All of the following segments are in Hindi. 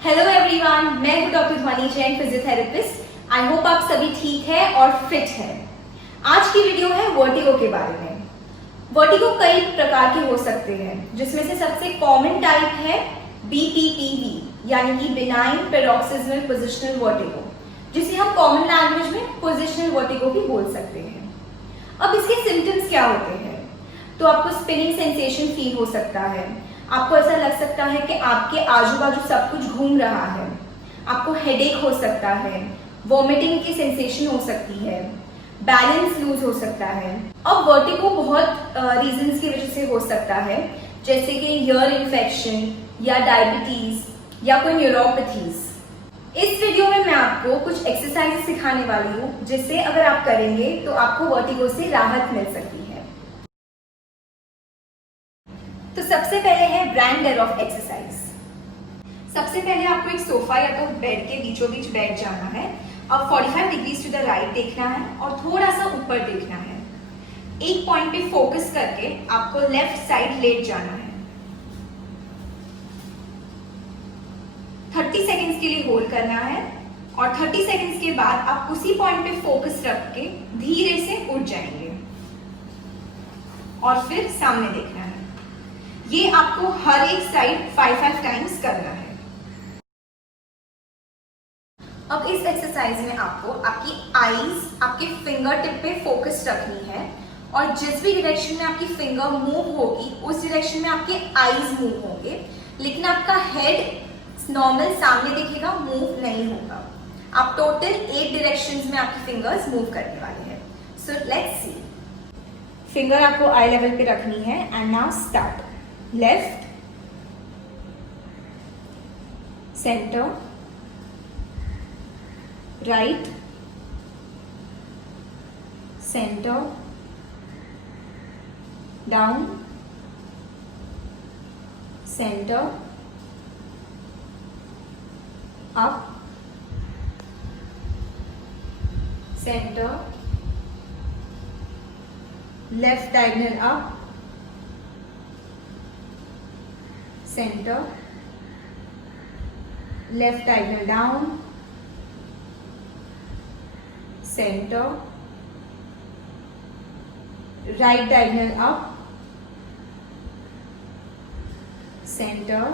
हेलो एवरीवन, मैं हूं डॉक्टर ध्वनि जैन, फिजियोथेरेपिस्ट। आई होप आप सभी ठीक है और फिट हैं। आज की वीडियो है वर्टिगो के बारे में। वर्टिगो कई प्रकार के हो सकते हैं, जिसमें से सबसे कॉमन टाइप है BPPV यानी कि बिनाइन पैरोक्सिस्मल पोजिशनल वर्टिगो, जिसे हम कॉमन लैंग्वेज में पोजिशनल वर्टिगो भी बोल सकते हैं। अब इसके सिम्टम्स क्या होते हैं? तो आपको स्पिनिंग सेंसेशन फील हो सकता है, आपको ऐसा लग सकता है कि आपके आजू बाजू सब कुछ घूम रहा है, आपको हेडेक हो सकता है, वॉमिटिंग की सेंसेशन हो सकती है, बैलेंस लूज हो सकता है। अब वर्टिगो बहुत रीजंस की वजह से हो सकता है, जैसे कि ईयर इन्फेक्शन या डायबिटीज या कोई न्यूरोपैथीज। इस वीडियो में मैं आपको कुछ एक्सरसाइज सिखाने वाली हूँ, जिससे अगर आप करेंगे तो आपको वर्टिगो से राहत मिल सकती है। तो सबसे पहले है ब्रैंडर ऑफ एक्सरसाइज। सबसे पहले आपको एक सोफा या तो बेड के बीचों बीच बैठ जाना है। अब 45 डिग्रीज टू द राइट देखना है और थोड़ा सा ऊपर देखना है। एक पॉइंट पे फोकस करके आपको लेफ्ट साइड लेट जाना है। 30 सेकेंड्स के लिए होल्ड करना है और 30 सेकेंड्स के बाद आप उसी पॉइंट पे फोकस रख के धीरे से उठ जाएंगे और फिर सामने देखना है। ये आपको हर एक साइड 5 टाइम्स करना है। अब इस एक्सरसाइज में आपको आपकी आईज आपके फिंगर टिप पे फोकस रखनी है और जिस भी डायरेक्शन में आपकी फिंगर मूव होगी उस डायरेक्शन में आपके आईज मूव होंगे, लेकिन आपका हेड नॉर्मल सामने दिखेगा, मूव नहीं होगा। आप टोटल 8 डायरेक्शंस में आपकी फिंगर्स मूव करने वाले हैं। सो लेट्स सी। फिंगर आपको आई लेवल पे रखनी है and now start. Left, centre, right, centre, down, centre, up, centre, left diagonal up, center, left diagonal down, center, right diagonal up, center,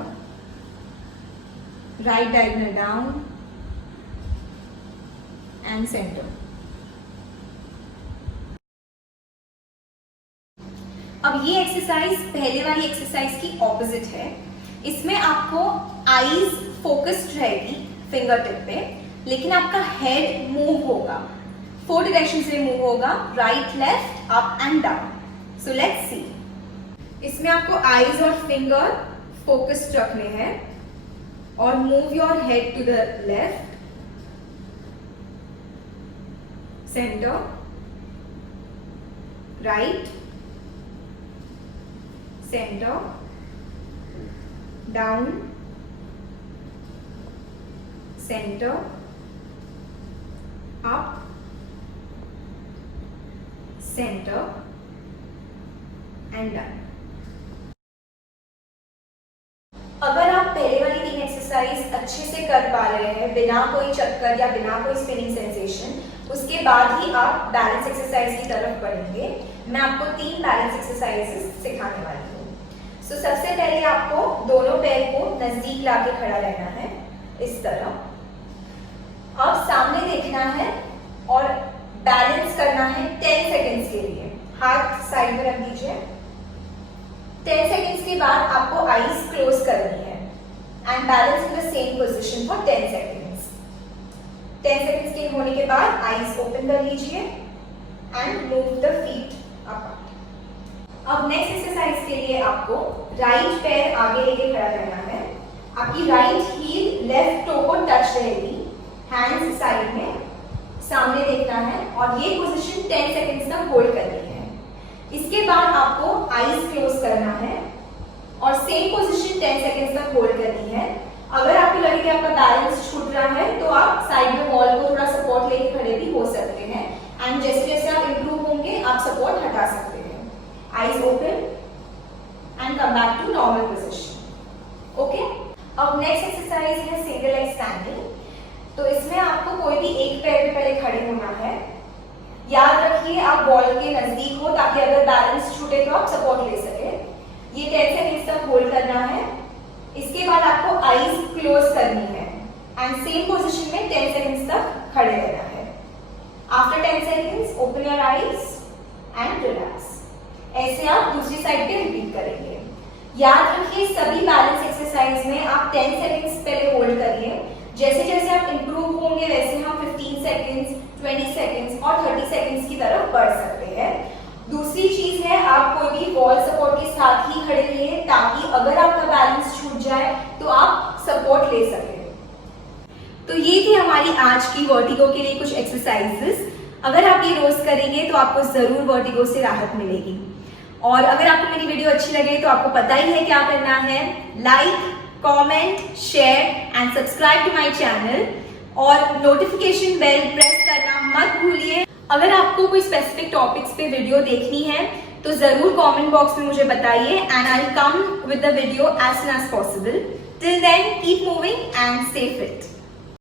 right diagonal down and center. अब ये एक्सरसाइज पहले वाली एक्सरसाइज की ऑपोजिट है। इसमें आपको आईज फोकस्ड रहेगी फिंगर टिप पे, लेकिन आपका हेड मूव होगा, 4 डायरेक्शन से मूव होगा, right, left, up and down. So let's see. इसमें आपको आईज और फिंगर फोकस्ड रखने हैं और move your head to the left, centre, right, center, down, center, up, center and down. अगर आप पहले वाली 3 एक्सरसाइज अच्छे से कर पा रहे हैं बिना कोई चक्कर या बिना कोई स्पिनिंग सेंसेशन, उसके बाद ही आप बैलेंस एक्सरसाइज की तरफ बढ़ेंगे। मैं आपको 3 बैलेंस एक्सरसाइजेस सिखाने वाली हूँ। सो सबसे पहले आपको दोनों पैर को नजदीक लाके खड़ा रहना है, इस तरह। अब सामने देखना है और बैलेंस करना है 10 सेकेंड्स के लिए। हाथ साइड में रख दीजिए। 10 सेकेंड्स के बाद आपको आईज क्लोज करनी है and balance in the same position for 10 seconds. 10 seconds के होने के बाद आईज ओपन कर लीजिए and move the feet apart. अब नेक्स्ट एक्सरसाइज के लिए आपको राइट पैर आगे लेके खड़ा रहना है। आपकी राइट हील लेफ्ट टो को टच रहेगी, हैंड्स साइड में, सामने देखना है और ये पोजीशन 10 सेकेंड्स तक होल्ड करनी है। इसके बाद आपको आईज क्लोज करना है और सेम पोजीशन 10 सेकेंड्स तक होल्ड करनी है। अगर आपको लगे कि आपका बैलेंस छूट रहा है तो आप साइड में वॉल को थोड़ा सपोर्ट लेके खड़े भी हो सकते हैं एंड जैसे जैसे आप इंप्रूव होंगे आप सपोर्ट हटा सकते हैं। Eyes open and come back to normal position. Okay? अब अब नेक्स्ट एक्सरसाइज है सिंगल लेग स्टैंडिंग। तो इसमें आपको कोई भी एक पैर पे पहले खड़े होना है। याद रखिए आप वॉल के नजदीक हो ताकि अगर बैलेंस छूटे तो आप सपोर्ट ले सके। ये 10 सेकंड्स तक होल्ड करना है। इसके बाद आपको आईज क्लोज करनी है एंड सेम पोजीशन में 10 सेकंड्स तक खड़े रहना है। After 10 seconds open your eyes and relax. ऐसे आप दूसरी साइड पे रिपीट करेंगे। याद रखिए सभी बैलेंस एक्सरसाइज में आप 10 सेकंड्स पहले होल्ड करिए। जैसे जैसे आप इंप्रूव होंगे वैसे हम 15 सेकंड्स, 20 सेकंड्स और 30 सेकंड्स की तरफ बढ़ सकते हैं। दूसरी चीज है आप कोई भी वॉल सपोर्ट के साथ ही खड़े रहिए ताकि अगर आपका बैलेंस छूट जाए तो आप सपोर्ट ले सकें। तो ये थी हमारी आज की वर्टिगो के लिए कुछ एक्सरसाइजेस। अगर आप ये रोज करेंगे तो आपको जरूर वर्टिगो से राहत मिलेगी। और अगर आपको मेरी वीडियो अच्छी लगे तो आपको पता ही है क्या करना है। Like, comment, share and subscribe to my channel और नोटिफिकेशन बेल प्रेस करना मत भूलिए। अगर आपको कोई स्पेसिफिक टॉपिक्स पे वीडियो देखनी है तो जरूर कमेंट बॉक्स में मुझे बताइए and I will come with the video as soon as possible. Till then keep moving and stay fit.